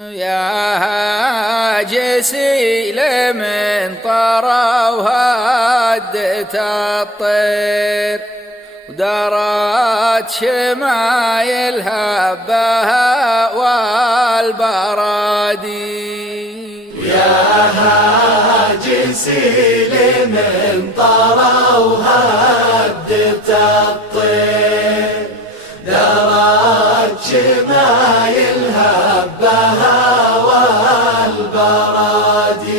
يا هاجسي لمن طرى وهدت الطير ودارت شمايلها بها والبرادي. يا هاجسي لمن طرى وهدت الطير دارت شمايلها بها والبرادي.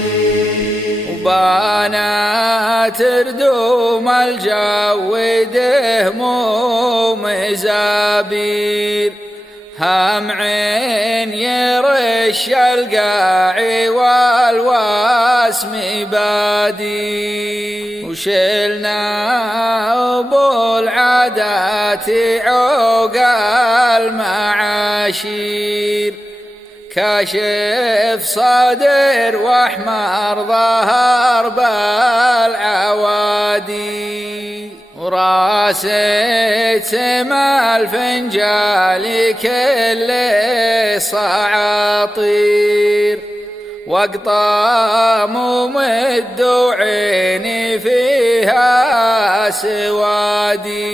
وبانت تردوم الجو دهموم زابير هم عين يرش القاعي والواسم بادي. وشلنا ابو العادات عوق المعاشير كاشف صدر واحمر ظهر بالعوادي. وراسي سما الفنجال كل صعاطير واقطام ومد عيني فيها سوادي.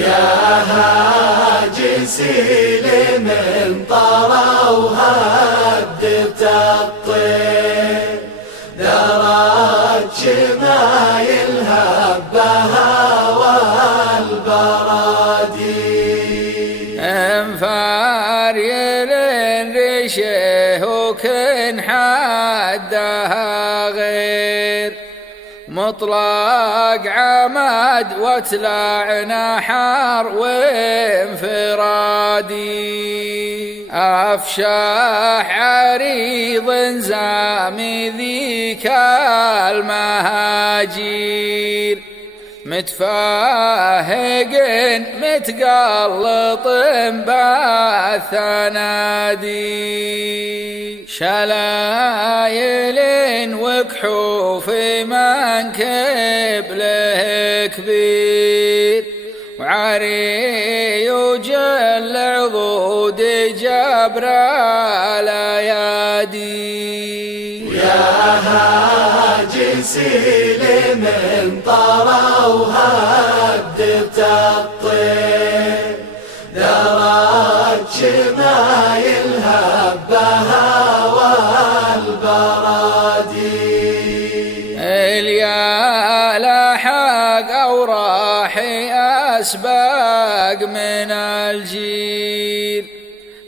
يا هاجسي لمن طرى وهدت الطير دارت شمايلها بها والبرادي. انفاريل ريشه وكن حدها غير مطلق عمد وتلع نحر وانفرادي. أفشاح عريض زامي ذيك المهاجير متفاهق متقلط بالثنادي. شلايل وكحوف منكب له كبير وعري وجل عضود جبر الايادي. يا هاجسي لمن طرى وهدت الطير دارت شمايلها بها والبرادي. اليا لحق اوراحي اسباق من الجيل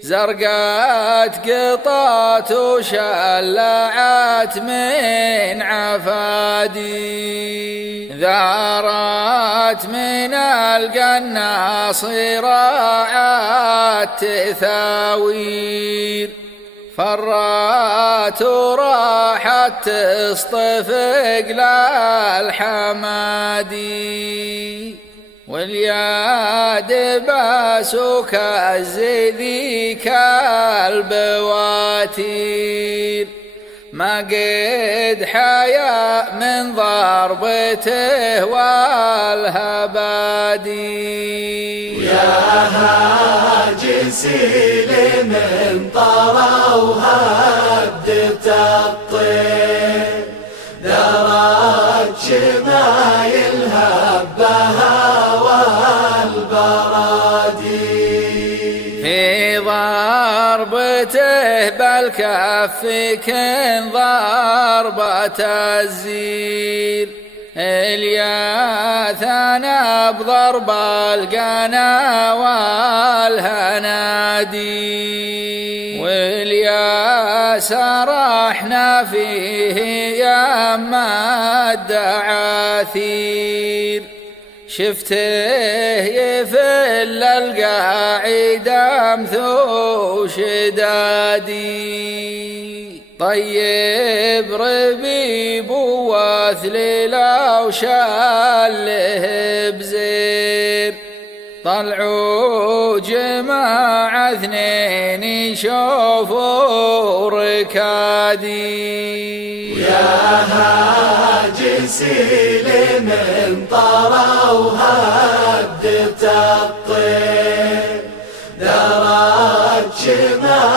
زرقات قطات وشلعت من عفادي. ذارت من القناص راعت تثاوير فرات وراحت تصطفق للحمادي. والياد باسوك الزذيك البواتير ما قد حيا من ضربته والهبادي. يا هاجسي لمن طرى وهدت الطير دارت شمايلها بها والبرادي. في ضربته بالكف كن ضربة الزير الياثنا بضرب القنا والهنادي. واليا سرحنا فيه يما الدعاثير شفته يفل القاعد امثو شدادي. طيب ربيب واثليل وشاله بزير طلعوا جماعة اثنين يشوفوا ركادي. يا هاجسي لمن طرى وهدت الطير دارت شمال